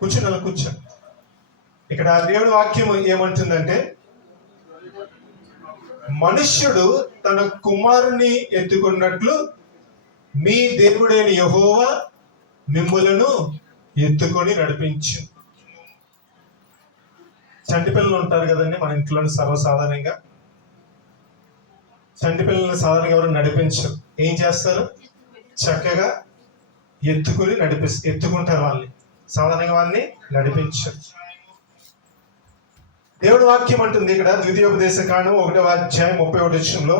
కూర్చొని కూర్చో. ఇక్కడ దేవుడి వాక్యం ఏమంటుందంటే, మనుష్యుడు తన కుమారుని ఎత్తుకున్నట్లు మీ దేవుడైన యెహోవా మిమ్ములను ఎత్తుకొని నడిపించు. చంటి పిల్లలు ఉంటారు కదండి మన ఇంట్లో సర్వసాధారణంగా. చంటి పిల్లల్ని సాధారణంగా ఎవరు నడిపించరు. ఏం చేస్తారు? చక్కగా ఎత్తుకుంటారు వాళ్ళని. సాధారణంగా వాళ్ళని నడిపించరు. దేవుడి వాక్యం అంటుంది ఇక్కడ ద్వితీయోపదేశకాండం 1వ అధ్యాయం 31వ వచనంలో,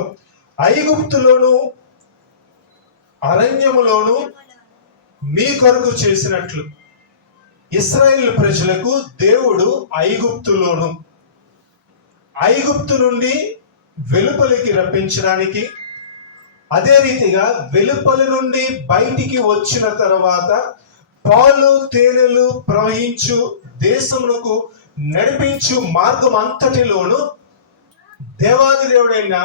ఐగుప్తులోను అరణ్యములోను మీ కొరకు చేసినట్లు ఇశ్రాయేలు ప్రజలకు దేవుడు ఐగుప్తు నుండి వెలుపలికి రప్పించడానికి, అదే రీతిగా వెలుపలి నుండి బయటికి వచ్చిన తర్వాత పాలు తేనెలు ప్రవహించు దేశములకు నడిపించు మార్గం అంతటిలోను దేవాది దేవుడైన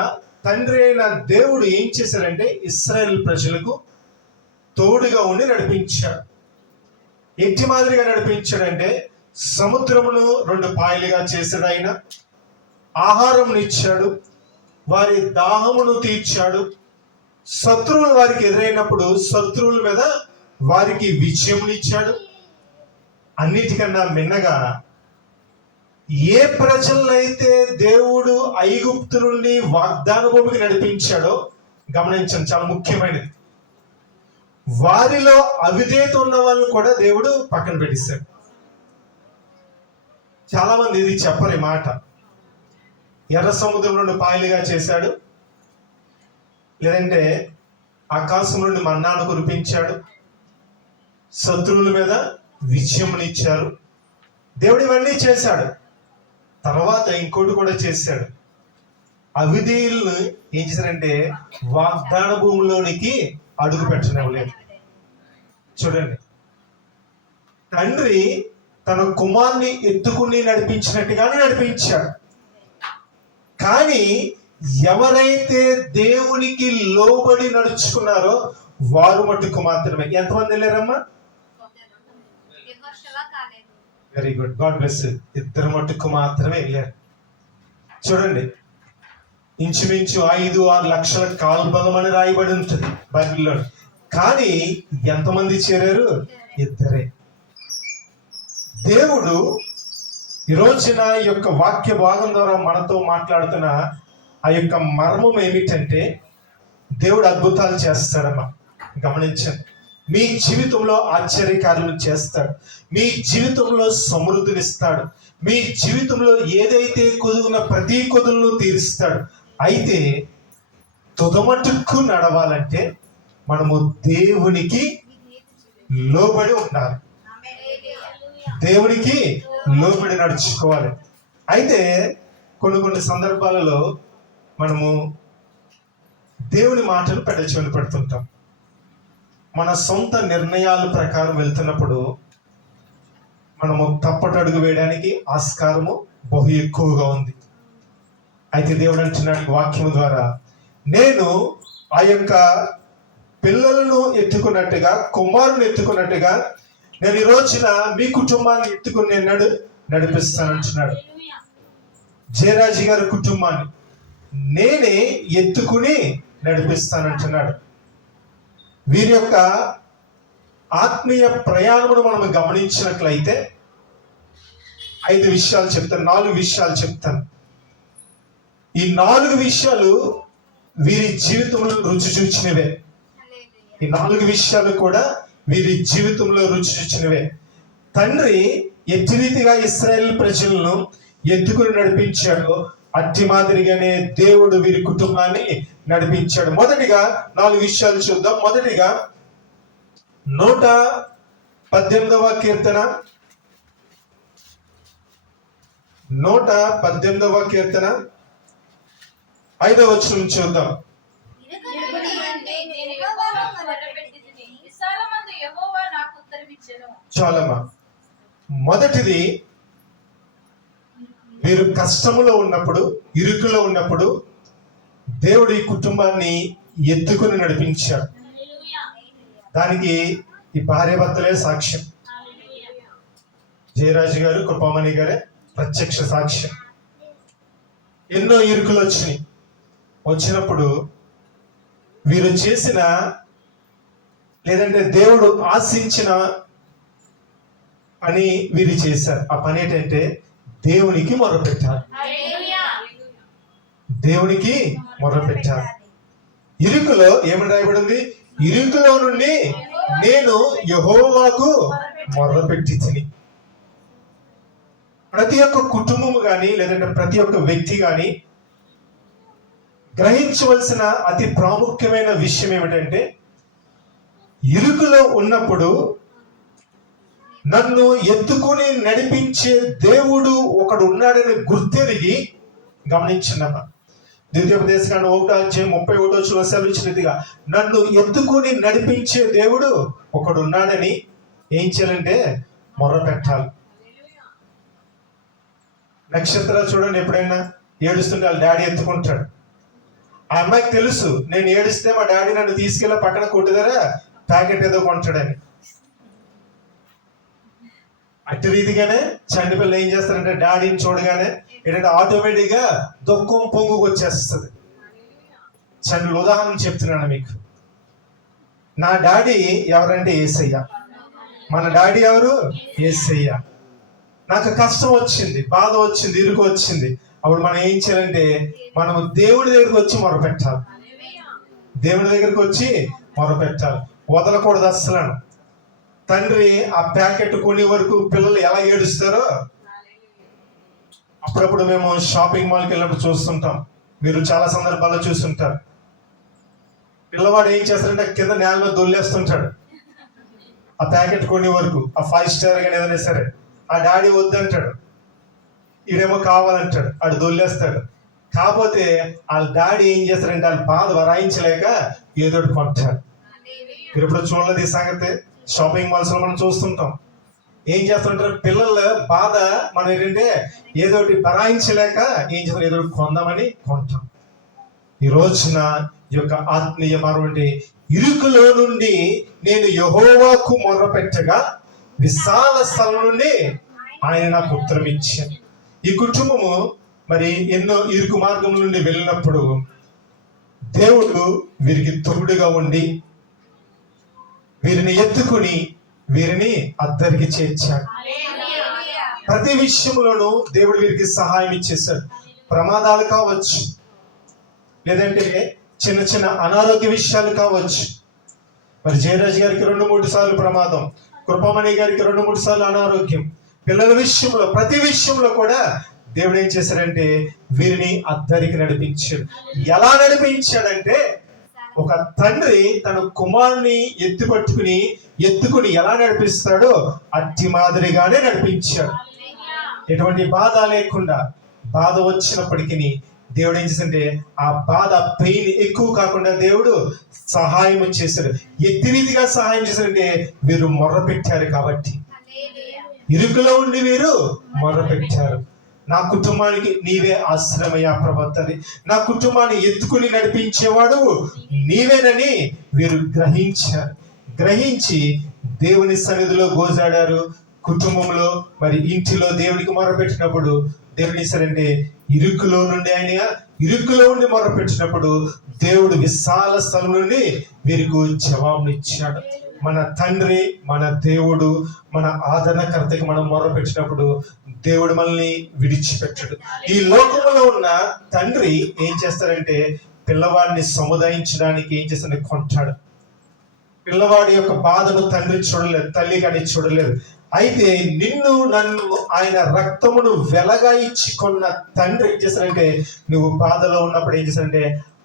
తండ్రి అయిన దేవుడు ఏం చేశారంటే ఇశ్రాయేలు ప్రజలకు తోడుగా ఉండి నడిపించాడు. ఎట్టి మాదిరిగా నడిపించాడంటే, సముద్రమును 2 పాయలుగా చేశాడు. ఆయన ఆహారం ఇచ్చాడు, వారి దాహమును తీర్చాడు. శత్రువులు వారికి ఎదురైనప్పుడు శత్రువుల మీద వారికి విజయమునిచ్చాడు. అన్నిటికన్నా మిన్నగా ఏ ప్రజలనైతే దేవుడు ఐగుప్తు నుండి వాగ్దాన భూమికి నడిపించాడో గమనించండి, చాలా ముఖ్యమైనది. వారిలో అవిధేయత ఉన్న వాళ్ళని కూడా దేవుడు పక్కన పెట్టిస్తాడు. చాలా మంది ఇది చెప్పరు ఈ మాట. ఎర్ర సముద్రం 2 పాయలుగా చేశాడు, లేదంటే ఆకాశం నుండి మన్నాను కురిపించాడు, శత్రువుల మీద విజయమునిచ్చారు. దేవుడు ఇవన్నీ చేశాడు. తర్వాత ఇంకోటి కూడా చేశాడు. అవిధేయులను ఏం చేశారంటే వాగ్దాన భూమిలోనికి అడుగు పెట్టనివ్వలేదు. చూడండి, తండ్రి తన కుమార్ని ఎత్తుకుని నడిపించినట్టుగానే నడిపించాడు. కానీ ఎవరైతే దేవునికి లోబడి నడుచుకున్నారో వారు మట్టుకు మాత్రమే. ఎంతమంది వెళ్ళారమ్మా? Very good, God bless. 2 మట్టుకు మాత్రమే వెళ్ళారు. చూడండి, ఇంచుమించు 5-6 లక్షల కాల్బలం అని రాయబడి ఉంటుంది బైబిల్లో. కానీ ఎంతమంది చేరారు? 2. దేవుడు ఈ రోజున ఈ యొక్క వాక్య భాగం ద్వారా మనతో మాట్లాడుతున్న ఆ యొక్క మర్మం ఏమిటంటే, దేవుడు అద్భుతాలు చేస్తాడమ్మా. గమనించండి, మీ జీవితంలో ఆశ్చర్యకార్యాలు చేస్తాడు, మీ జీవితంలో సమృద్ధినిస్తాడు, మీ జీవితంలో ఏదైతే కుదుగున్న ప్రతి కొదులను తీరుస్తాడు. అయితే తుదమట్టుకు నడవాలంటే మనము దేవునికి లోబడి ఉండాలి, దేవునికి లోబడి నడుచుకోవాలి. అయితే కొన్ని సందర్భాలలో మనము దేవుని మాటలు పెడచెవిన పెడుతుంటాం. మన సొంత నిర్ణయాల ప్రకారం వెళ్తున్నప్పుడు మనము తప్పటడుగు వేయడానికి ఆస్కారము బహు ఎక్కువగా ఉంది. అయితే దేవుడు అంటున్నాడు వాక్యం ద్వారా, నేను ఆ యొక్క పిల్లలను ఎత్తుకున్నట్టుగా, కుమారుని ఎత్తుకున్నట్టుగా నేను ఈ రోజున మీ కుటుంబాన్ని ఎత్తుకుని నడిపిస్తానంటున్నాడు. జయరాజు గారి కుటుంబాన్ని నేనే ఎత్తుకుని నడిపిస్తానంటున్నాడు. వీరి యొక్క ఆత్మీయ ప్రయాణమును మనం గమనించినట్లయితే 5 విషయాలు చెప్తాను, 4 విషయాలు చెప్తాను. ఈ 4 విషయాలు వీరి జీవితంలో రుచి చూచినవే. ఈ 4 విషయాలు కూడా వీరి జీవితంలో రుచి చూచినవే. తండ్రి ఎట్టి రీతిగా ఇశ్రాయేలు ప్రజలను ఎత్తుకుని నడిపించాడు, అట్టి మాదిరిగానే దేవుడు వీరి కుటుంబాన్ని నడిపించాడు. మొదటిగా 4 విషయాలు చూద్దాం. మొదటిగా 118వ కీర్తన 5వ వచనం చూద్దాం. చాలమ్మా. మొదటిది, మీరు కష్టములో ఉన్నప్పుడు, ఇరుకులో ఉన్నప్పుడు దేవుడు ఈ కుటుంబాన్ని ఎత్తుకుని నడిపించాడు. దానికి ఈ భార్యాభర్తలే సాక్ష్యం. జయరాజు గారు, కృపామణి గారే ప్రత్యక్ష సాక్ష్యం. ఎన్నో ఇరుకులు వచ్చినప్పుడు వీరు చేసిన, లేదంటే దేవుడు ఆశించిన పని వీరు చేశారు. ఆ పని ఏంటంటే దేవునికి మొరపెట్టారు. దేవునికి మొరపెట్టారు. ఇరుకులో ఏమని రాయబడింది? ఇరుకులో నుండి నేను యెహోవాకు మొరపెట్టి తిని. ప్రతి ఒక్క కుటుంబము కానీ, లేదంటే ప్రతి ఒక్క వ్యక్తి కానీ గ్రహించవలసిన అతి ప్రాముఖ్యమైన విషయం ఏమిటంటే, ఇరుకులో ఉన్నప్పుడు నన్ను ఎత్తుకుని నడిపించే దేవుడు ఒకడు ఉన్నాడని గుర్తెరిగి గమనించినమ్మా. ద్వితీయోపదేశకాండం 1:31 సెలవిచ్చినట్టుగా నన్ను ఎత్తుకుని నడిపించే దేవుడు ఒకడు ఉన్నాడని ఏం చేయాలంటే మొర్ర పెట్టాలి. నక్షత్రాలు చూడండి, ఎప్పుడైనా ఏడుస్తుంటే వాళ్ళ డాడీ ఎత్తుకుంటాడు. ఆ అమ్మాయికి తెలుసు, నేను ఏడిస్తే మా డాడీ నన్ను తీసుకెళ్ళి పక్కన కొట్టుదరా ప్యాకెట్ ఏదో కొంటాడని. అట్టి రీతిగానే చంటి పిల్లలు ఏం చేస్తారంటే డాడీని చూడగానే ఏంటంటే ఆటోమేటిక్ గా దుఃఖం పొంగుకు వచ్చేస్తుంది. చంటి ఉదాహరణ చెప్తున్నాను మీకు. నా డాడీ ఎవరంటే యేసయ్య. మన డాడీ ఎవరు? యేసయ్య. నాకు కష్టం వచ్చింది, బాధ వచ్చింది, ఇరుకు వచ్చింది. అప్పుడు మనం ఏం చేయాలంటే మనం దేవుడి దగ్గరికి వచ్చి మొరపెట్టాలి. దేవుడి దగ్గరికి వచ్చి మొరపెట్టాలి, వదలకూడదు అస్సలు. తండ్రి ఆ ప్యాకెట్ కొనే వరకు పిల్లలు ఎలా ఏడుస్తారో అప్పుడప్పుడు మేము షాపింగ్ మాల్కి వెళ్ళినప్పుడు చూస్తుంటాం. మీరు చాలా సందర్భాల్లో చూస్తుంటారు. పిల్లవాడు ఏం చేస్తారంటే కింద నేల మీద దొల్లేస్తుంటాడు ఆ ప్యాకెట్ కొనే వరకు. ఆ 5 స్టార్ కానీ ఏదైనా సరే ఆ డాడీ వద్దంటాడు, ఈడేమో కావాలంటాడు, ఆడు దొల్లేస్తాడు. కాకపోతే వాళ్ళ డాడీ ఏం చేస్తారంటే వాళ్ళ బాధ వరాయించలేక ఏదో ఒకటి కొంటాడు. మీరు ఇప్పుడు చూడలేదు ఈ సంగతి. షాపింగ్ మాల్స్ లో మనం చూస్తుంటాం. ఏం చేస్తుంటారు పిల్లల బాధ మనం ఏంటంటే ఏదో ఒకటి బరాయించలేక ఏం చేస్తాం, ఏదో ఒకటి కొందామని కొంటాం. ఈ రోజున ఈ యొక్క ఆత్మీయ మరొకటి ఇరుకులో నుండి నేను యెహోవాకు మొర్ర పెట్టగా విశాల స్థలం నుండి ఆయన నాకు ఉత్తరం ఇచ్చాను. ఈ కుటుంబము మరి ఎన్నో ఇరుకు మార్గం నుండి వెళ్ళినప్పుడు దేవుడు వీరికి తోడుగా ఉండి వీరిని ఎత్తుకుని వీరిని అద్దరికి చేర్చాడు. ప్రతి విషయంలోనూ దేవుడు వీరికి సహాయం ఇచ్చేశాడు. ప్రమాదాలు కావచ్చు, లేదంటే చిన్న చిన్న అనారోగ్య విషయాలు కావచ్చు. మరి జయరాజ్ గారికి 2-3 సార్లు ప్రమాదం, కృపమణి గారికి 2-3 సార్లు అనారోగ్యం. పిల్లల విషయంలో ప్రతి విషయంలో కూడా దేవుడు ఏం చేశాడంటే వీరిని అద్దరికి నడిపించాడు. ఎలా నడిపించాడంటే ఒక తండ్రి తన కుమారుని ఎత్తుకుని ఎలా నడిపిస్తాడో అట్టి మాదిరిగానే నడిపించాడు. ఎటువంటి బాధ లేకుండా, బాధ వచ్చినప్పటికీ దేవుడు ఏం చేశాడంటే ఆ బాధ పెయిన్ ఎక్కువ కాకుండా దేవుడు సహాయం చేశాడు. ఎట్టి రీతిగా సహాయం చేశాడంటే వీరు మొర్ర పెట్టారు కాబట్టి, ఇరుకులో ఉండి వీరు మొర్ర పెట్టారు. నా కుటుంబానికి నీవే ఆశ్రమయ్యా ప్రవర్తని, నా కుటుంబాన్ని ఎత్తుకుని నడిపించేవాడు నీవేనని వీరు గ్రహించి దేవుని సన్నిధిలో గోజాడారు. కుటుంబంలో మరి ఇంటిలో దేవునికి మొరపెట్టినప్పుడు దేవుని సరంటే ఇరుకులో ఉండి మొరపెట్టినప్పుడు దేవుడు విశాల స్థలం నుండి వీరికి జవాబునిచ్చాడు. మన తండ్రి, మన దేవుడు, మన ఆదరణకర్తకి మనం మొరపెట్టినప్పుడు దేవుడు మనల్ని విడిచిపెట్టడు. ఈ లోకంలో ఉన్న తండ్రి ఏం చేస్తారంటే పిల్లవాడిని సముదాయించడానికి ఏం చేస్తారంటే కొంటాడు. పిల్లవాడి యొక్క బాధను తండ్రి చూడలేదు, తల్లి కానీ చూడలేదు. అయితే నన్ను ఆయన రక్తమును వెలగా ఇచ్చి కొన్న తండ్రి ఏం చేస్తారంటే నువ్వు బాధలో ఉన్నప్పుడు ఏం చేస్తారంటే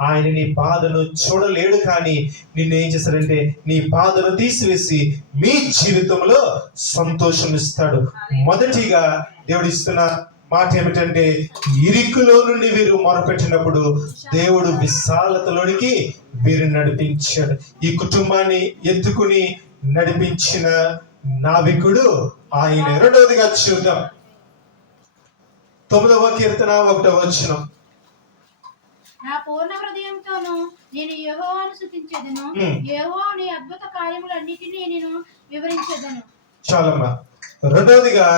ఆయన నీ బాధను చూడలేడు, కానీ నిన్ను ఏం చేస్తారంటే నీ బాధను తీసివేసి మీ జీవితంలో సంతోషం ఇస్తాడు. మొదటిగా దేవుడు ఇస్తున్న మాట ఏమిటంటే ఇరుకులో నుండి వీరు మొరపెట్టినప్పుడు దేవుడు విశాలతలోనికి వీరిని నడిపించాడు. ఈ కుటుంబాన్ని ఎత్తుకుని నడిపించిన నావికుడు ఆయన. రెండవదిగా చూద్దాం 9వ కీర్తన 1వ వచనం. నా పూర్ణ హృదయంతోను నేను యెహోవాను స్తుతించెదను, యెహోవా నీ అద్భుత కార్యములన్నిటినీ నేను వివరించెదను. చాలమ్మా. రెండవదిగా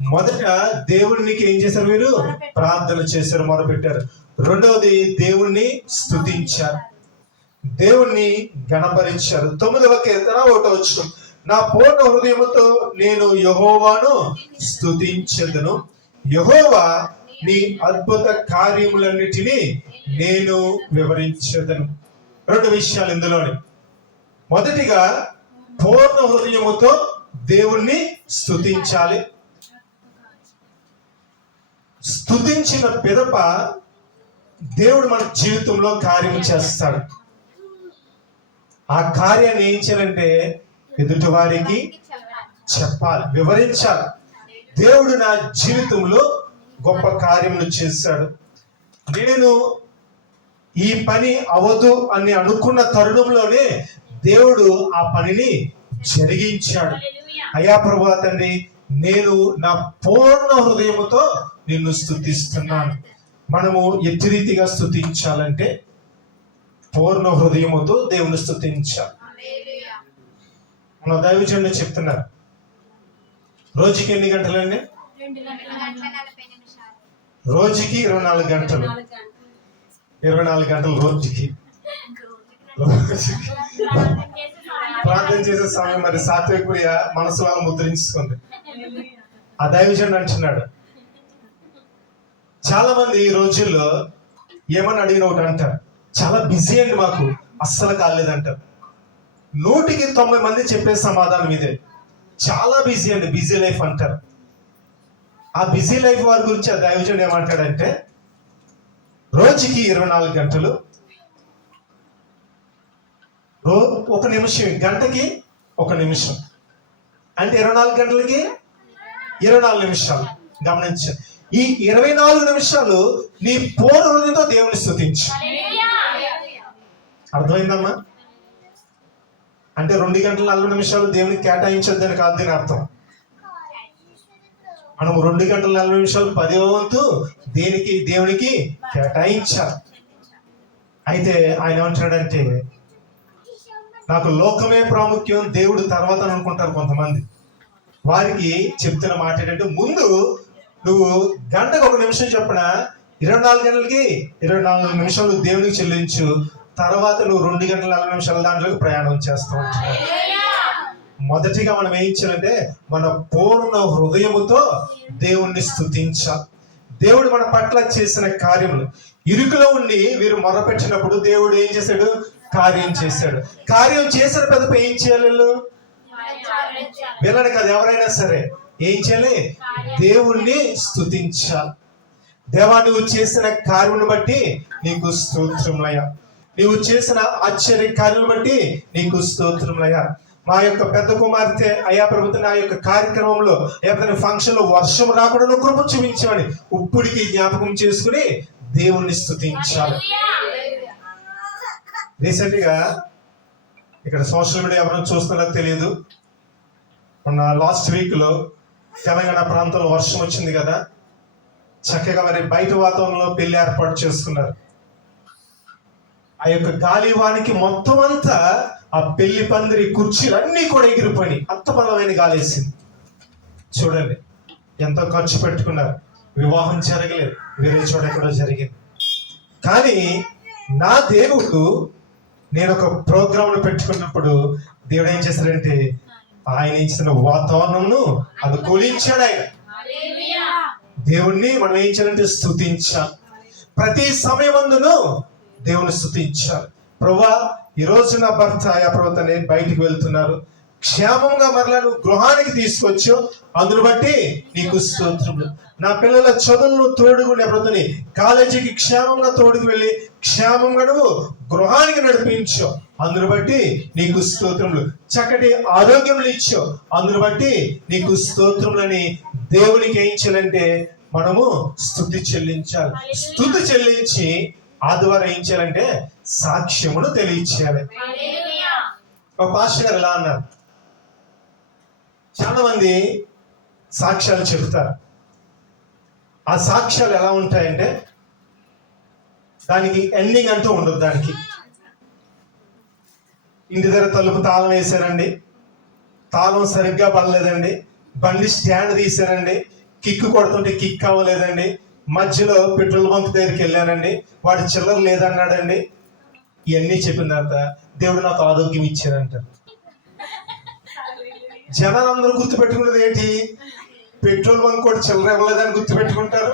మొదట దేవునికి ఏం చేశారు? వీరు ప్రార్థన చేశారు, మొరపెట్టారు. రెండవది దేవుణ్ణి స్తుతించారు, దేవుణ్ణి గణపరిచారు. 9వ కీర్తన 1వ వచనం, నా పూర్ణ హృదయముతో నేను యెహోవాను స్తుతించెదను, యెహోవా నీ అద్భుత కార్యములన్నిటినీ నేను వివరించెదను. రెండు విషయాలు ఇందులోని. మొదటిగా పూర్ణ హృదయముతో దేవుణ్ణి స్తుతించాలి. స్తుతించిన పిదప దేవుడు మన జీవితంలో కార్యం చేస్తాడు. ఆ కార్యాన్ని ఏం చేయాలంటే ఎదుటి వారికి చెప్పాలి, వివరించాలి. దేవుడు నా జీవితంలో గొప్ప కార్యములు చేశాడు, నేను ఈ పని అవదు అని అనుకున్న తరుణంలోనే దేవుడు ఆ పనిని జరిగించాడు. అయ్యా ప్రభువా తండ్రి, నేను నా పూర్ణ హృదయముతో నిన్ను స్తుతిస్తున్నాను. మనము ఎట్టి రీతిగా స్తుతించాలంటే పూర్ణ హృదయముతో దేవుని స్తుతించాలి. మన దైవజనులు చెప్తున్నారు, రోజుకి ఎన్ని గంటలండి? రోజుకి 24 గంటలు. 24 గంటలు రోజుకి ప్రార్థన చేసే సమయం. మరి సాత్విక ప్రియ మనసు వాళ్ళ ముద్రించుకుంది. ఆ దైవజనుడు అంటున్నాడు, చాలా మంది ఈ రోజుల్లో ఏమని అడిగిన ఒకటి అంటారు, చాలా బిజీ అండి, మాకు అస్సలు కాలేదంటారు. 100కి 90 మంది చెప్పే సమాధానం ఇదే, చాలా బిజీ అండి, బిజీ లైఫ్ అంటారు. ఆ బిజీ లైఫ్ వారి గురించి ఆ దైవజనుడు ఏమంటాడంటే, రోజుకి 24 గంటలు, ఒక నిమిషం, గంటకి 1 నిమిషం, అంటే 24 గంటలకి 24 నిమిషాలు. గమనించండి, ఈ 24 నిమిషాలు నీ పూర్ణ హృదయంతో దేవుని స్తుతించు. అర్థమైందమ్మా? అంటే 2 గంటల 40 నిమిషాలు దేవునికి కేటాయించొద్దని కాదు దీని అర్థం. మనం 2 గంటల 40 నిమిషాలు 10వ వంతు దేవునికి కేటాయించాలి. అయితే ఆయన ఏమంటాడంటే, నాకు లోకమే ప్రాముఖ్యం, దేవుడు తర్వాత అని అనుకుంటారు కొంతమంది. వారికి చెప్తున్న మాట ఏంటంటే, ముందు నువ్వు గంటకు 1 నిమిషం చెప్పిన 24 గంటలకి 24 నిమిషాలు దేవునికి చెల్లించు, తర్వాత నువ్వు 2 గంటల 40 నిమిషాల దాంట్లోకి ప్రయాణం చేస్తూ ఉంటావు. మొదటిగా మనం ఏం చేయాలంటే మన పూర్ణ హృదయముతో దేవుణ్ణి స్తుతించాలి. దేవుడు మన పట్ల చేసిన కార్యములు, ఇరుకులో ఉండి వీరు మొరపెట్టినప్పుడు దేవుడు ఏం చేశాడు? కార్యం చేశాడు. కార్యం చేసిన పెద్ద ఏం చేయాలి? వీళ్ళని కాదు, ఎవరైనా సరే ఏం చేయాలి? దేవుణ్ణి స్తుతించాలి. దేవా, నువ్వు చేసిన కార్యమును బట్టి నీకు స్తోత్రములయ్యా, నీవు చేసిన ఆశ్చర్య కార్యమును బట్టి నీకు స్తోత్రములయ్యా. మా యొక్క పెద్ద కుమార్తె అయ్యా ప్రభుత్వం నా యొక్క కార్యక్రమంలో లేకపోతే ఫంక్షన్ లో వర్షం రాకుండా నువ్వు కృప చూపించమని ఇప్పటికి జ్ఞాపకం చేసుకుని దేవుణ్ణి స్తుతించాలి. రీసెంట్ గా ఇక్కడ సోషల్ మీడియా ఎవరైనా చూస్తున్నారో తెలియదు, మొన్న లాస్ట్ వీక్ లో తెలంగాణ ప్రాంతంలో వర్షం వచ్చింది కదా, చక్కగా మరి బయట వాతావరణంలో పెళ్లి ఏర్పాటు చేసుకున్నారు. ఆ యొక్క గాలివానికి మొత్తం అంతా ఆ పెళ్లి పందిరి కుర్చీలు అన్నీ కూడా ఎగిరిపోయి అంత బలమైన గాలి వేసింది. చూడండి, ఎంతో ఖర్చు పెట్టుకున్నారు, వివాహం జరగలేదు, వేరే చోట ఎక్కడో జరిగింది. కానీ నా దేవుడు, నేను ఒక ప్రోగ్రామ్ పెట్టుకున్నప్పుడు దేవుడు ఏం చేశాడంటే ఆయన ఇచ్చిన వాతావరణంను అనుకూలించాడు. ఆయన దేవుణ్ణి మనం ఏం చేయాలంటే స్తుతించాలి. ప్రతి సమయమందును దేవుని స్తుతించాలి. ప్రభువా, ఈ రోజు నా భర్త ఆయా ప్రభుత్వ బయటికి వెళ్తున్నారు, క్షేమంగా మరలా నువ్వు గృహానికి తీసుకొచ్చు, అందును బట్టి నీకు స్తోత్రములు. నా పిల్లల చదువులను తోడుగునే ప్రభుత్వని కాలేజీకి క్షేమంగా తోడుకు వెళ్ళి క్షేమంగా నువ్వు గృహానికి నడిపించు, అందును బట్టి నీకు స్తోత్రములు. చక్కటి ఆరోగ్యములు ఇచ్చు, అందును బట్టి నీకు స్తోత్రములని దేవునికి ఏం చేయాలంటే మనము స్తుతి చెల్లించాలి. స్తుతి చెల్లించి ఆదివారం ఏం చేయాలంటే సాక్ష్యమును తెలియచేయాలి. ఒక పాస్టర్ గారు ఎలా అన్నారు, చాలా మంది సాక్ష్యాలు చెబుతారు. ఆ సాక్ష్యాలు ఎలా ఉంటాయంటే దానికి ఎండింగ్ అంటూ ఉండదు. దానికి ఇంటి దగ్గర తలుపు తాళం వేశారండి, తాళం సరిగ్గా పడలేదండి, బండి స్టాండ్ తీశానండి, కిక్ కొడుతుంటే కిక్ అవ్వలేదండి, మధ్యలో పెట్రోల్ బంక్ దగ్గరికి వెళ్ళానండి, వాడు చిల్లర లేదన్నాడండి. ఇవన్నీ చెప్పిన తర్వాత దేవుడు నాకు ఆరోగ్యం ఇచ్చాడంటారు. జనాలందరూ గుర్తుపెట్టుకున్నది ఏంటి? పెట్రోల్ బంక్ కూడా చిల్లర ఇవ్వలేదని గుర్తుపెట్టుకుంటారు,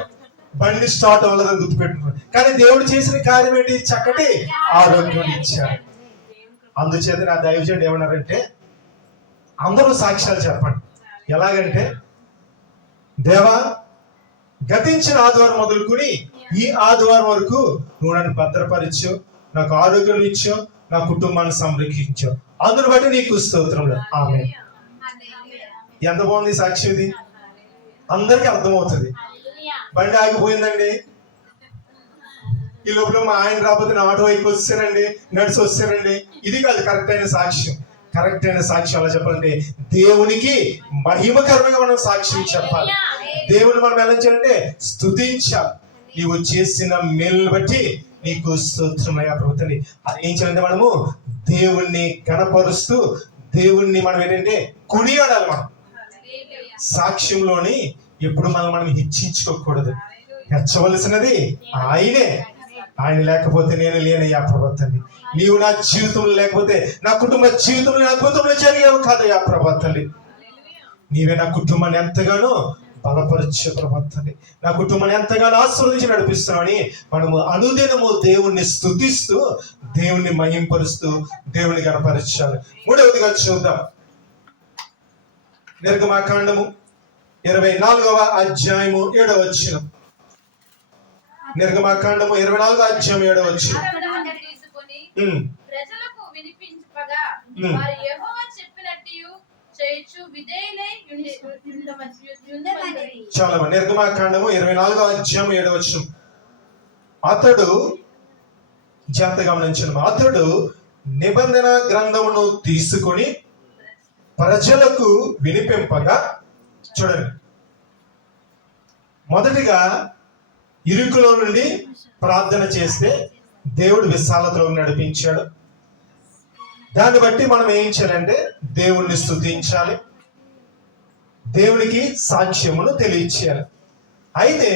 బండి స్టార్ట్ అవ్వలేదని గుర్తుపెట్టుకుంటారు. కానీ దేవుడు చేసిన కార్యం ఏంటి? చక్కటి ఆరోగ్యం ఇచ్చాడు. అందుచేత నా దైవజనుడు ఏమన్నారంటే, అందరూ సాక్ష్యాలు చెప్పండి. ఎలాగంటే, దేవా, గతించిన ఆదివారం మొదలుకొని ఈ ఆదివారం వరకు నువ్వు నన్ను భద్రపరిచావు, నాకు ఆరోగ్యం ఇచ్చావు, నా కుటుంబాన్ని సంరక్షించావు, అందుని బట్టి నీకు స్తోత్రములు. ఆమేన్. ఎంత బాగుంది సాక్ష్యం ఇది, అందరికీ అర్థమవుతుంది. బండి ఆగిపోయిందండి, ఈ లోపల మా ఆయన రాకపోతే నా ఆటో వైపు వచ్చానండి, నడిచి వచ్చానండి. ఇది కాదు కరెక్ట్ అయిన సాక్ష్యం. కరెక్ట్ అయిన సాక్ష్యం అలా చెప్పాలంటే దేవునికి మహిమకరంగా మనం సాక్ష్యం చెప్పాలి. దేవుని మనం ఎలా చేయాలంటే స్తుతించాలి. నీవు చేసిన మేలుని బట్టి నీకు స్తోత్రమయ్యా ప్రభుత్వం. ఏం చేయాలంటే మనము దేవుణ్ణి గణపరుస్తూ దేవుణ్ణి మనం ఏంటంటే కొనియాడాలి. మనం సాక్ష్యంలోని ఎప్పుడు మనం హెచ్చించుకోకూడదు. హెచ్చవలసినది ఆయనే. ఆయన లేకపోతే నేను లేనయ్యా ప్రభాతండి. నీవు నా జీవితంలో లేకపోతే నా కుటుంబ జీవితంలో అద్భుతంలో జరిగేవు కాదయ్యా ప్రభాతండి. నీవే నా కుటుంబాన్ని ఎంతగానో బలపరిచే ప్రభాతండి, నా కుటుంబాన్ని ఎంతగానో ఆశీర్వదించి నడిపిస్తున్నామని మనము అనుదినము దేవుణ్ణి స్తుతిస్తూ దేవుణ్ణి మహింపరుస్తూ దేవుని కనపరచాలి. మూడవదిగా చూద్దాం, నిర్గమాకాండము 24వ అధ్యాయము 7వ వచనం. నిర్గమాకాండము 24వ అధ్యాయం 7వ వచనం. తీసుకొని ప్రజలకు వినిపించగా వారు యెహోవా చెప్పినట్టు చేయుచు విధేయులై ఉండమని. చాలా నిర్గమాకాండము 24వ అధ్యాయం 7వ వచనం. అతడు జాగ్రత్తగా గమనించండి. అతడు నిబంధన గ్రంథమును తీసుకొని ప్రజలకు వినిపింపగా, చూడండి, మొదటిగా ఇరుకులో నుండి ప్రార్థన చేస్తే దేవుడు విశాలతలోకి నడిపించాడు. దాన్ని బట్టి మనం ఏం చేయాలంటే దేవుణ్ణి స్తుతించాలి, దేవునికి సాక్ష్యమును తెలియచేయాలి. అయితే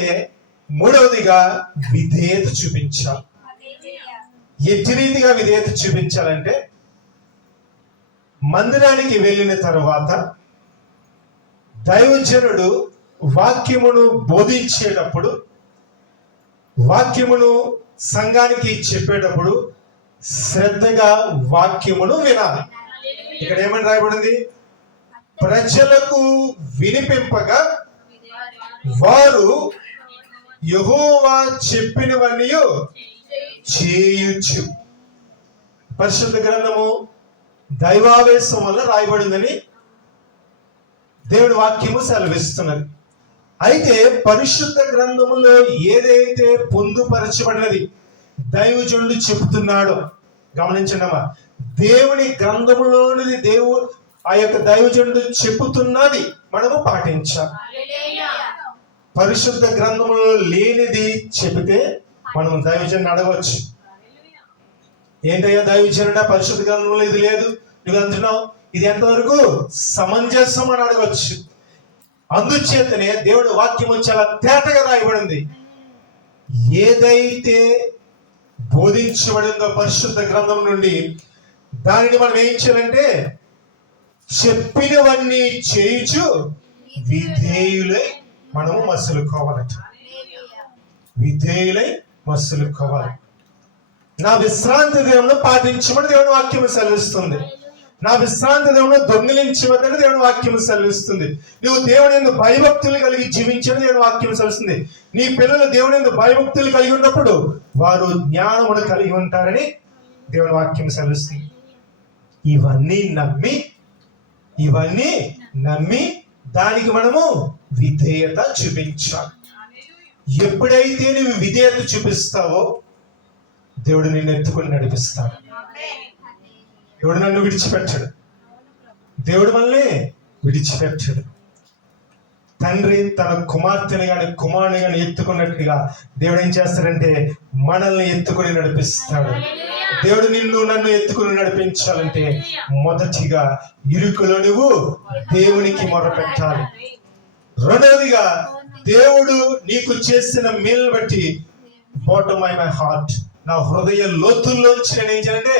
మూడవదిగా విధేయత చూపించాలి. ఎట్టి రీతిగా విధేయత చూపించాలంటే, మందిరానికి వెళ్ళిన తర్వాత దైవజనుడు వాక్యమును బోధించేటప్పుడు, వాక్యమును సంఘానికి చెప్పేటప్పుడు శ్రద్ధగా వాక్యమును వినాలి. ఇక్కడ ఏమని రాయబడింది? ప్రజలకు వినిపింపగా వారు యెహోవా చెప్పినవన్నీ చేయుచు. పరిశుద్ధ గ్రంథము దైవావేశం వల్ల రాయబడిందని దేవుడి వాక్యము సెలవిస్తున్నది. అయితే పరిశుద్ధ గ్రంథములో ఏదైతే పొందుపరచబడినది దైవజనుడు చెబుతున్నాడో గమనించండమ్మా. దేవుని గ్రంథములోనిది ఆ యొక్క దైవజనుడు చెబుతున్నది మనము పాటించాలి. పరిశుద్ధ గ్రంథములో లేనిది చెబితే మనం దైవజనుడు అడగవచ్చు, ఏంటయ్యా దైవజనుడా, పరిశుద్ధ గ్రంథంలో ఇది లేదు, నువ్వు అంటున్నావు, ఇది ఎంతవరకు సమంజసం అని అడగవచ్చు. అందుచేతనే దేవుడి వాక్యము చాలా తేటగా రాయబడింది. ఏదైతే బోధించబడిందో పరిశుద్ధ గ్రంథం నుండి, దానిని మనం ఏం చేయాలంటే చెప్పినవన్నీ చేయుచు విధేయులై మనము మసులుకోవాలట. విధేయులై మసులుకోవాలి. నా విశ్రాంతి దేవుని పాటించమని దేవుని వాక్యము సెలవిస్తుంది. నా విశ్రాంతి దేవుని దొంగిలించవద్దని దేవుని వాక్యము సెలవిస్తుంది. నువ్వు దేవుని యందు భయభక్తులు కలిగి జీవించని దేవుని వాక్యం సెలవిస్తుంది. నీ పిల్లలు దేవుని యందు భయభక్తులు కలిగి ఉన్నప్పుడు వారు జ్ఞానమును కలిగి ఉంటారని దేవుని వాక్యం సెలవిస్తుంది. ఇవన్నీ నమ్మి దానికి మనము విధేయత చూపించాలి. ఎప్పుడైతే నువ్వు విధేయత చూపిస్తావో దేవుడు నిన్ను ఎత్తుకొని నడిపిస్తాడు. దేవుడు నన్ను విడిచిపెట్టాడు, దేవుడు మనల్ని విడిచిపెట్టాడు. తండ్రి తన కుమార్తెని కానీ కుమారుని కానీ ఎత్తుకున్నట్టుగా దేవుడు ఏం చేస్తాడంటే మనల్ని ఎత్తుకొని నడిపిస్తాడు. దేవుడు నిన్ను నన్ను ఎత్తుకుని నడిపించాలంటే మొదటిగా ఇరుకులో నువ్వు దేవునికి మొరపెట్టాలి. రెండవదిగా దేవుడు నీకు చేసిన మేలు బట్టి బాటమ్ మై హార్ట్, నా హృదయ లోతుల్లోంచి నేను ఏం చేయాలంటే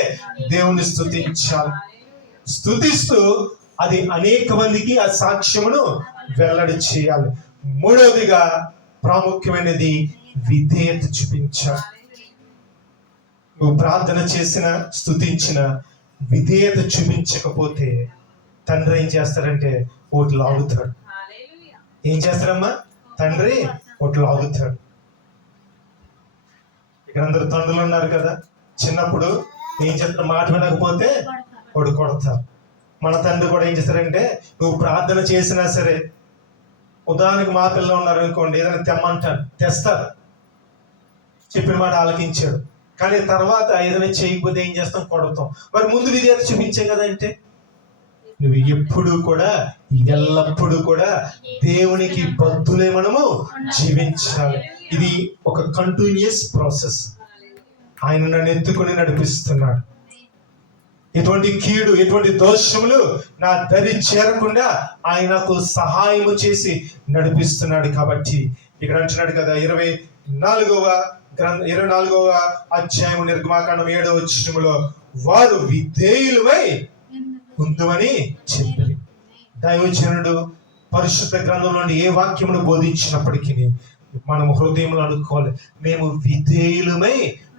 దేవుని స్తుతించాలి. స్తుతిస్తూ అది అనేక మందికి ఆ సాక్ష్యమును వెల్లడి చేయాలి. మూడవదిగా ప్రాముఖ్యమైనది విధేయత చూపించాలి. నువ్వు ప్రార్థన చేసిన స్తుతించిన విధేయత చూపించకపోతే తండ్రి ఏం చేస్తాడంటే ఒకటి లాగుతాడు. ఏం చేస్తాడమ్మా? తండ్రి ఒకటి లాగుతాడు. ఇక్కడ అందరు తండ్రులు ఉన్నారు కదా, చిన్నప్పుడు ఏం చేస్తారు? మాట వినకపోతే ఒకటి కొడతారు. మన తండ్రి కూడా ఏం చేస్తారంటే నువ్వు ప్రార్థన చేసినా సరే, ఉదాహరణకు మా పిల్లలు ఉన్నారు అనుకోండి, ఏదైనా తెమ్మంటారు, తెస్తారు, చెప్పిన మాట ఆలకించాడు, కానీ తర్వాత ఏదైనా చేయకపోతే ఏం చేస్తాం? కొడతాం. మరి ముందు విధేయత చూపించాం కదంటే నువ్వు ఎప్పుడు కూడా ఎల్లప్పుడూ కూడా దేవునికి బద్దులే మనము జీవించాలి. ఇది ఒక కంటిన్యూస్ ప్రాసెస్. ఆయన నన్ను ఎత్తుకుని నడిపిస్తున్నాడు. ఎటువంటి కీడు, ఎటువంటి దోషములు నా దరి చేరకుండా ఆయనకు సహాయము చేసి నడిపిస్తున్నాడు. కాబట్టి ఇక్కడ అంటున్నాడు కదా, 24వ అధ్యాయం నిర్గమాకాండం 7వ వచనములో వారు విధేయులమై ఉందుమని చెప్పి, దైవజనుడు పరిశుద్ధ గ్రంథం నుండి ఏ వాక్యమును బోధించినప్పటికీ మనం హృదయంలో అనుకోవాలి, మేము విధేయులమై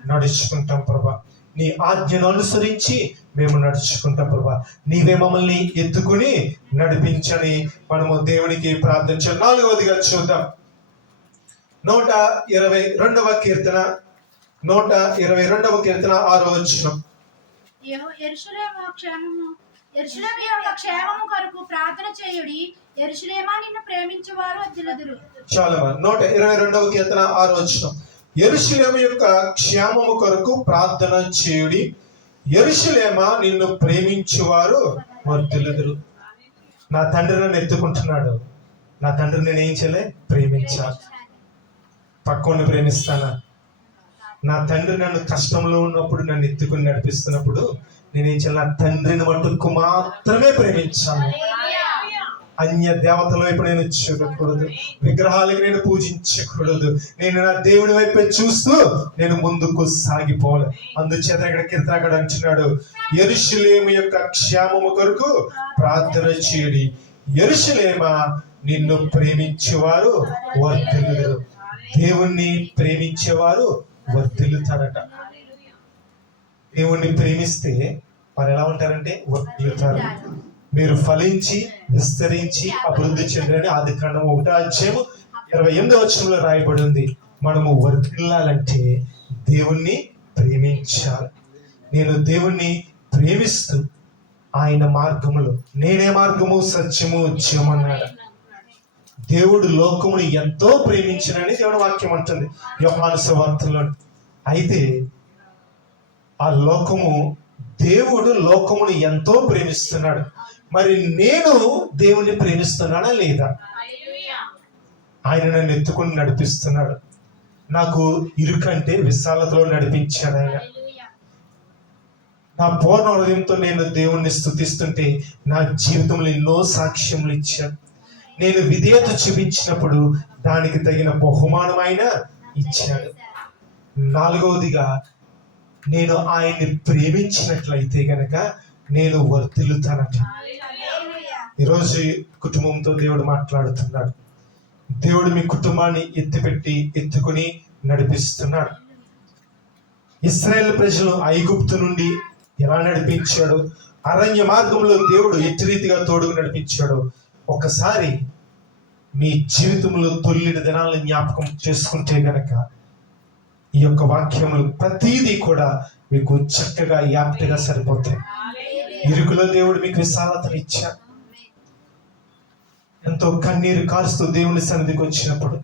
నడుచుకుంటాం ప్రభా, నీ ఆజ్ఞను అనుసరించి మేము నడుచుకుంటాం ప్రభా, నీవే మమ్మల్ని ఎత్తుకుని నడిపించని మనము దేవునికి ప్రార్థించాలి. 4వదిగా చూద్దాం, 122వ కీర్తన 6వ వచనం. యెరూషలేము యొక్క క్షేమము కొరకు ప్రార్థన చేయుడి, యెరూషలేమా నిన్ను ప్రేమించువారు వర్ధిల్లుదురు. చాలా 122వ కీర్తన 6వ వచనం. యెరూషలేము యొక్క క్షేమము కొరకు ప్రార్థన చేయుడి, యెరూషలేమా నిన్ను ప్రేమించువారు వర్ధిల్లుదురు. నా తండ్రి నన్ను ఎత్తుకుంటున్నాడు, నా తండ్రి నేను ఏం చేయలే? ప్రేమించాలి. పక్కని ప్రేమిస్తానా? నా తండ్రి నన్ను కష్టంలో ఉన్నప్పుడు నన్ను ఎత్తుకుని నడిపిస్తున్నప్పుడు నేనేం చేయాలి? నా తండ్రిని మట్టుకు మాత్రమే ప్రేమించాలి. అన్య దేవతల వైపు నేను చూడకూడదు, విగ్రహాలకు నేను పూజించకూడదు. నేను నా దేవుని వైపే చూస్తూ నేను ముందుకు సాగిపోవాలి. అందుచేత ఇక్కడ కీర్తనకారుడు అంటున్నాడు, యెరూషలేము యొక్క క్షేమము కొరకు ప్రార్థన చేయుడి, యెరూషలేమా నిన్ను ప్రేమించేవారు వర్ధిల్లుదురు. దేవుణ్ణి ప్రేమించేవారు వర్ధిల్లుతారట. దేవుణ్ణి ప్రేమిస్తే వారు ఎలా ఉంటారంటే వర్ధిల్లుతారు. మీరు ఫలించి విస్తరించి అభివృద్ధి చెందని ఆదికాండం 1వ అధ్యాయం 28వ వచనంలో రాయబడి ఉంది. మనము వర్ధిల్లాలంటే దేవుణ్ణి ప్రేమించాలి. నేను దేవుణ్ణి ప్రేమిస్తూ ఆయన మార్గములో, నేనే మార్గము సత్యము జీవము అన్నాడు. దేవుడు లోకముని ఎంతో ప్రేమించినని దేవుని వాక్యం అంటుంది యోహాను సువార్తలో. అయితే ఆ లోకము, దేవుడు లోకముని ఎంతో ప్రేమిస్తున్నాడు. మరి నేను దేవుణ్ణి ప్రేమిస్తున్నానా లేదా? ఆయన నన్ను ఎత్తుకుని నడిపిస్తున్నాడు. నాకు ఇరుకంటే విశాలతలో నడిపించాడు ఆయన. నా పూర్ణ హృదయంతో నేను దేవుణ్ణి స్తుతిస్తుంటే నా జీవితంలో ఎన్నో సాక్ష్యములు ఇచ్చాడు. నేను విధేయత చూపించినప్పుడు దానికి తగిన బహుమానమైన ఇచ్చాడు. 4వదిగా నేను ఆయన్ని ప్రేమించినట్లయితే గనక నేను వర్ధిల్లుతానట. ఈరోజు కుటుంబంతో దేవుడు మాట్లాడుతున్నాడు. దేవుడు మీ కుటుంబాన్ని ఎత్తుకుని నడిపిస్తున్నాడు. ఇశ్రాయేలు ప్రజలు ఐగుప్తు నుండి ఎలా నడిపించాడు, అరణ్య మార్గంలో దేవుడు ఎట్టి రీతిగా తోడుగు నడిపించాడు. ఒకసారి మీ జీవితంలో తొలిన దినాలను జ్ఞాపకం చేసుకుంటే గనక ఈ యొక్క వాక్యములు ప్రతిదీ కూడా మీకు చక్కగా యాప్ట్గా సరిపోతాయి. ఇరుకులో దేవుడు మీకు విశాలతను ఇచ్చాడు. ఎంతో కన్నీరు కారుస్తూ దేవుని సన్నిధికి వచ్చినప్పుడు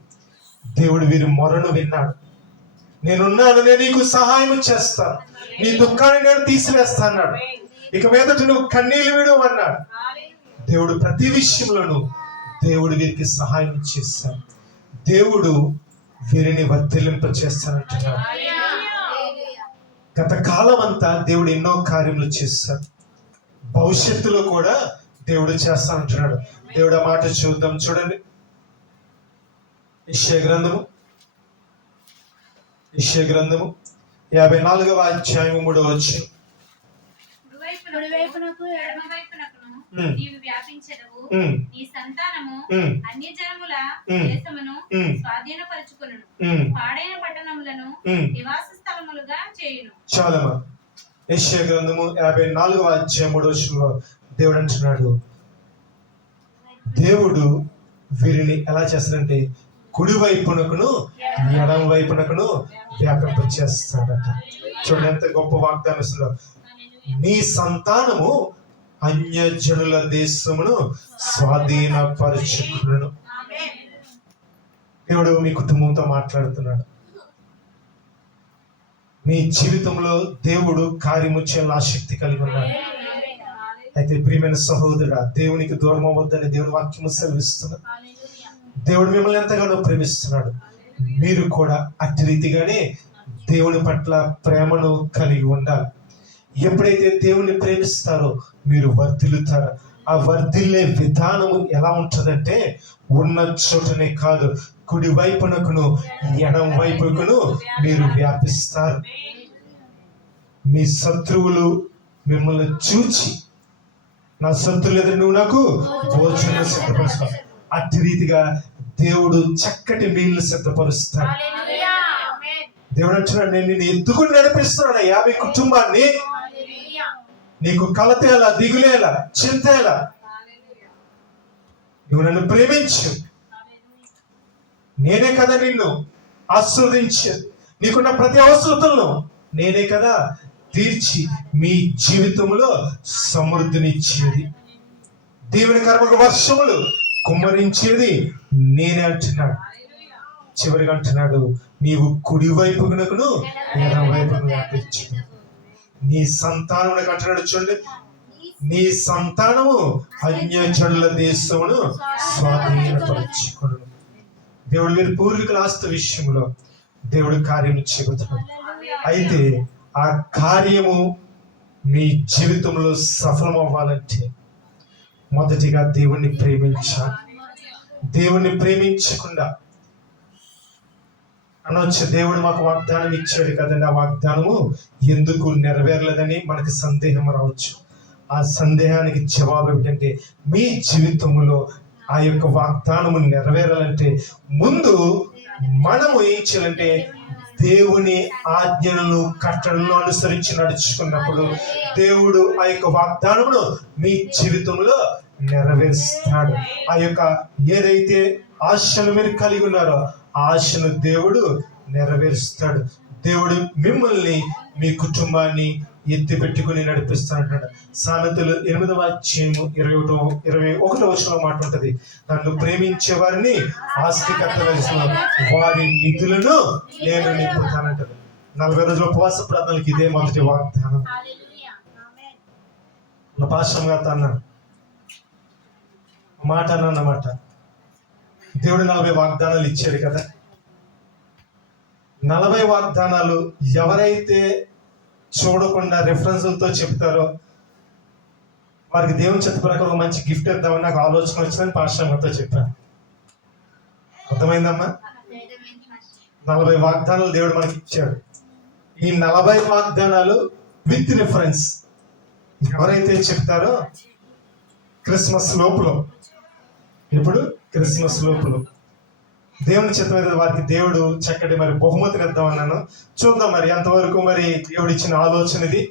దేవుడు వీరి మొరను విన్నాడు. నేనున్నాను, నేను నీకు సహాయం చేస్తాను, నీ దుఃఖాన్ని నేను తీసివేస్తాను అన్నాడు. ఇక మీదట నువ్వు కన్నీళ్ళు విడు అన్నాడు. దేవుడు ప్రతి విషయంలోనూ దేవుడు వీరికి సహాయం చేస్తాడు. దేవుడు వీరిని వర్ధిల్లింప చేస్తానంటున్నాడు. గత కాలం అంతా దేవుడు ఎన్నో కార్యములు చేశాడు, భవిష్యత్తులో కూడా దేవుడు చేస్తానంటున్నాడు. దేవుడు ఆ మాట చూద్దాం. చూడండి, యెషయా గ్రంథము 54వ అధ్యాయం 3వ వచనం. కుడివైపునకు ఎడమవైపునకును ఉమ్. నీవు వ్యాపించెదవు. ఉమ్. నీ సంతానము ఉమ్. అన్యజనముల ఉమ్. దేశమును ఉమ్. స్వాధీనపరచుకొనును. ఉమ్. పాడైన పట్టణములను ఉమ్. నివాస స్థలములుగా చేయును. చాలమ్మా. యెషయా గ్రంథము 54వ అధ్యాయం 3వ వచనంలో దేవుడు అంటున్నాడు, దేవుడు వీరిని ఎలా చేస్తాడంటే కుడి వైపునకును ఎడమ వైపునకును వ్యాపింప చేస్తాడట. చూడండి ఎంత గొప్ప వాగ్దానం ఇస్తుందో. నీ సంతానము అన్యజనుల దేశమును స్వాధీనపరచుకును. దేవుడు మీ కుటుంబంతో మాట్లాడుతున్నాడు. మీ జీవితంలో దేవుడు కార్యము చేయాలని ఆసక్తి కలిగి ఉన్నాడు. అయితే ప్రియమైన సహోదరుడా, దేవునికి దూరం అవ్వద్దని దేవుని వాక్యము సెలవిస్తున్నాడు. దేవుడు మిమ్మల్ని ఎంతగానో ప్రేమిస్తున్నాడు. మీరు కూడా అట్టి రీతిగానే దేవుని పట్ల ప్రేమను కలిగి ఉండాలి. ఎప్పుడైతే దేవుని ప్రేమిస్తారో మీరు వర్ధిల్లుతారు. ఆ వర్ధిల్లే విధానము ఎలా ఉంటుందంటే, ఉన్న చోటనే కాదు, కుడి వైపునకును ఎడం వైపుకును మీరు వ్యాపిస్తారు. మీ శత్రువులు మిమ్మల్ని చూచి, నా శత్రువులు ఎదురు నువ్వు నాకు భోజనం సిద్ధపరుస్తావు. అట్టి రీతిగా దేవుడు చక్కటి మీల్ని సిద్ధపరుస్తాడు. దేవుడు అంటున్నాడు, నేను నిన్ను ఎత్తుకుని నడిపిస్తున్నాడు. మీ కుటుంబాన్ని నీకు కలతేలా, దిగులేలా, చింతేలా, నువ్వు నన్ను ప్రేమించు, నేనే కదా నిన్ను ఆస్వాదించు, నీకున్న ప్రతి అవసరతలను నేనే కదా తీర్చి మీ జీవితంలో సమృద్ధినిచ్చేది, దీవెనకరమైన వర్షములు కుమ్మరించేది నేనే అంటున్నాడు. చివరిగా అంటున్నాడు, నీవు కుడి వైపునకును ఎడమ వైపును వ్యాపించు. నీ సంతానం అంటున్నాడు. చూడండి, నీ సంతానము అన్యజనుల దేశమును స్వాధీనపరచుకొను. దేవుడు వీరి పూర్వీకుల ఆస్తి విషయంలో దేవుడు కార్యము చెబుతున్నాడు. అయితే ఆ కార్యము మీ జీవితంలో సఫలం అవ్వాలంటే మొదటిగా దేవుణ్ణి ప్రేమించాలి. దేవుణ్ణి ప్రేమించకుండా అనొచ్చు, దేవుడు మాకు వాగ్దానం ఇచ్చాడు కదండి, ఆ వాగ్దానము ఎందుకు నెరవేరలేదని మనకి సందేహం రావచ్చు. ఆ సందేహానికి జవాబు ఏమిటంటే, మీ జీవితంలో ఆ యొక్క వాగ్దానము నెరవేరాలంటే ముందు మనము ఏం చేయాలంటే దేవుని ఆజ్ఞలను కట్టడలను అనుసరించి నడుచుకున్నప్పుడు దేవుడు ఆ యొక్క వాగ్దానమును మీ జీవితంలో నెరవేరుస్తాడు. ఆ యొక్క ఏదైతే ఆశను మీరు కలిగి ఉన్నారో ఆ ఆశను దేవుడు నెరవేరుస్తాడు. దేవుడు మిమ్మల్ని, మీ కుటుంబాన్ని ఎత్తి పెట్టుకుని నడిపిస్తానంటాడు. సామెతలు 8వ అధ్యాయము 21వ వచనంలో మాట ఉంటది, నన్ను ప్రేమించే వారిని ఆస్తికర్తలు వారి నిధులను నేను నింపుతానంటది. 40 రోజుల ఉపవాస ప్రార్థనలకు ఇదే మొదటి వాగ్దానం. నా పాస్టర్ గారితో అన్నాను మాట అన్నమాట, దేవుడు 40 వాగ్దానాలు ఇచ్చాడు కదా. 40 వాగ్దానాలు ఎవరైతే చూడకుండా రెఫరెన్స్లతో చెప్తారో వారికి దేవుని చిత్త ప్రకారం మంచి గిఫ్ట్ ఇద్దామని నాకు ఆలోచన వచ్చిందని పాస్టర్ గారితో చెప్పాను. అర్థమైందమ్మా? 40 వాగ్దానాలు దేవుడు మనకి ఇచ్చాడు. ఈ 40 వాగ్దానాలు విత్ రిఫరెన్స్ ఎవరైతే చెప్తారో క్రిస్మస్ లోపల, ఇప్పుడు క్రిస్మస్ లోపల దేవుని చిత్తం మీద వారికి దేవుడు చక్కటి మరి బహుమతిని ఇద్దామన్నాను. చూద్దాం మరి ఎంతవరకు మరి దేవుడు ఇచ్చిన ఆలోచన ఇది.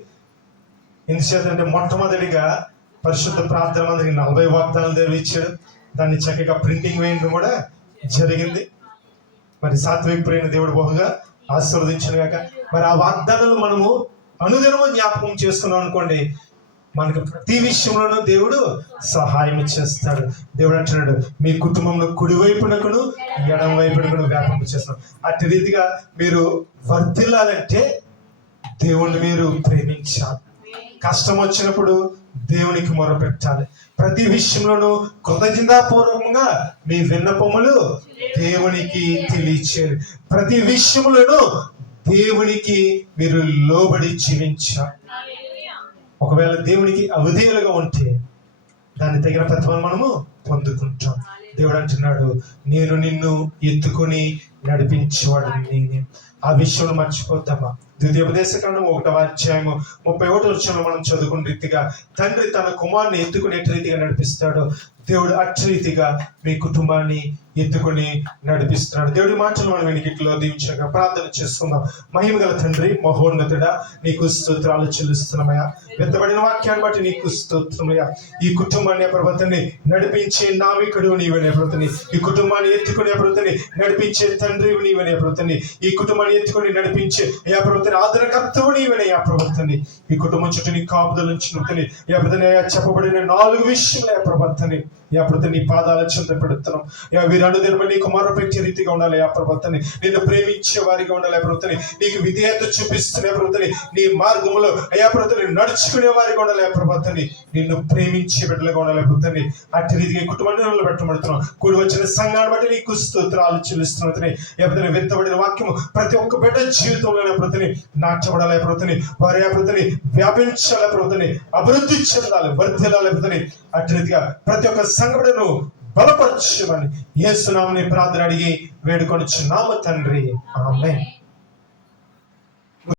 ఎందుచేతంటే మొట్టమొదటిగా పరిశుద్ధ ప్రార్థన మందికి 40 వాగ్దానాలు దేవుడు ఇచ్చాడు. దాన్ని చక్కగా ప్రింటింగ్ వేయడం కూడా జరిగింది. మరి సాత్విక ప్రేమ దేవుడు బహుగా ఆశీర్వదించిన గాక. మరి ఆ వాగ్దానాలు మనము అనుదినము జ్ఞాపకం చేసుకున్నాం అనుకోండి, మనకు ప్రతి విషయంలోనూ దేవుడు సహాయం చేస్తాడు. దేవుడు అంటున్నాడు, మీ కుటుంబంలో కుడి వైపునకును ఎడమ వైపునకును వ్యాపకం చేస్తాడు. అట్టి రీతిగా మీరు వర్ధిల్లాలంటే దేవుణ్ణి మీరు ప్రేమించాలి. కష్టం వచ్చినప్పుడు దేవునికి మొరపెట్టాలి. ప్రతి విషయంలోనూ కృతజ్ఞతాపూర్వకంగా మీ విన్నపములు దేవునికి తెలియచేయాలి. ప్రతి విషయంలోనూ దేవునికి మీరు లోబడి జీవించాలి. ఒకవేళ దేవునికి అవిధేయులుగా ఉంటే దాన్ని తగిన ప్రతిఫలం మనము పొందుకుంటాం. దేవుడు అంటున్నాడు, నేను నిన్ను ఎత్తుకొని నడిపించేవాడు నేనే. ఆ విషయంలో మర్చిపోతామా? ద్వితీయోపదేశకాండం 1వ అధ్యాయము 31వ వచనంలో మనం చదువుకున్న రీతిగా తండ్రి తన కుమారుని ఎత్తుకుని ఎట్టి రీతిగా నడిపిస్తాడో దేవుడు అట్టి రీతిగా మీ కుటుంబాన్ని ఎత్తుకొని నడిపిస్తున్నాడు. దేవుడి మాటలు మనం వెనుకిట్లో దీవించగా ప్రార్థన చేసుకుందాం. మహిమ గల తండ్రి, మహోన్నతుడా, నీకు స్తోత్రాలు చెల్లిస్తున్నామయ్యా. వెత్తబడిన వాక్యాన్ని బట్టి నీకు స్తోత్రమయ్యా. ఈ కుటుంబాన్ని ప్రభుత్వాన్ని నడిపించే నావికుడు నీవనే ప్రభుత్వాన్ని, ఈ కుటుంబాన్ని ఎత్తుకునే ప్రభుత్వాన్ని నడిపించే తండ్రి నీవనే ప్రభుత్వాన్ని, ఈ కుటుంబాన్ని ఎత్తుకొని నడిపించే యా ప్రభుత్వాన్ని ఆదరణకర్తవు నీవనే యా ప్రభుత్వాన్ని, ఈ కుటుంబం చుట్టూ నీ కాపుదల నుంచి యా ప్రభుత్వాన్ని చెప్పబడిన 4 విషయంలో యా ప్రభుత్వాన్ని యాప్రత నీ పాదాల చెంత పెడుతున్నాం. వీరాను దినమ నీకు మొరపెట్టే రీతిగా ఉండాలి. యా ప్రభుత్వని నిన్ను ప్రేమించే వారిగా ఉండాలి. ప్రభుత్వని నీకు విధేయత చూపిస్తున్న ప్రభుత్వని నీ మార్గంలో అయా ప్రభుత్వని నడుచుకునే వారిగా ఉండాలి. ప్రభుత్వని నిన్ను ప్రేమించే బిడ్డలుగా ఉండాలి. ప్రభుత్వని అట్టి రీతిగా కుటుంబాన్ని నిలబెట్టబడుతున్నాం. కూడి వచ్చిన సంఘాన్ని బట్టి నీకు స్తోత్రాలు చెల్లిస్తున్నదని ప్రభుత్వని విత్తబడిన వాక్యము ప్రతి ఒక్క బిడ్డ జీవితంలో ప్రభుత్వని నాటబడాలి. ప్రభుత్వని వారి ప్రభుత్వని వ్యాపించాలి. ప్రభుత్వని అభివృద్ధి చెందాలి, వర్ధిల్లాలి. ప్రభుత్వని అట్టి రీతిగా ప్రతి ఒక్క సంఘటనను బలపరచమని యేసు నామమున ప్రార్థన అడిగి వేడుకొనుచున్నాము తండ్రి. ఆమేన్.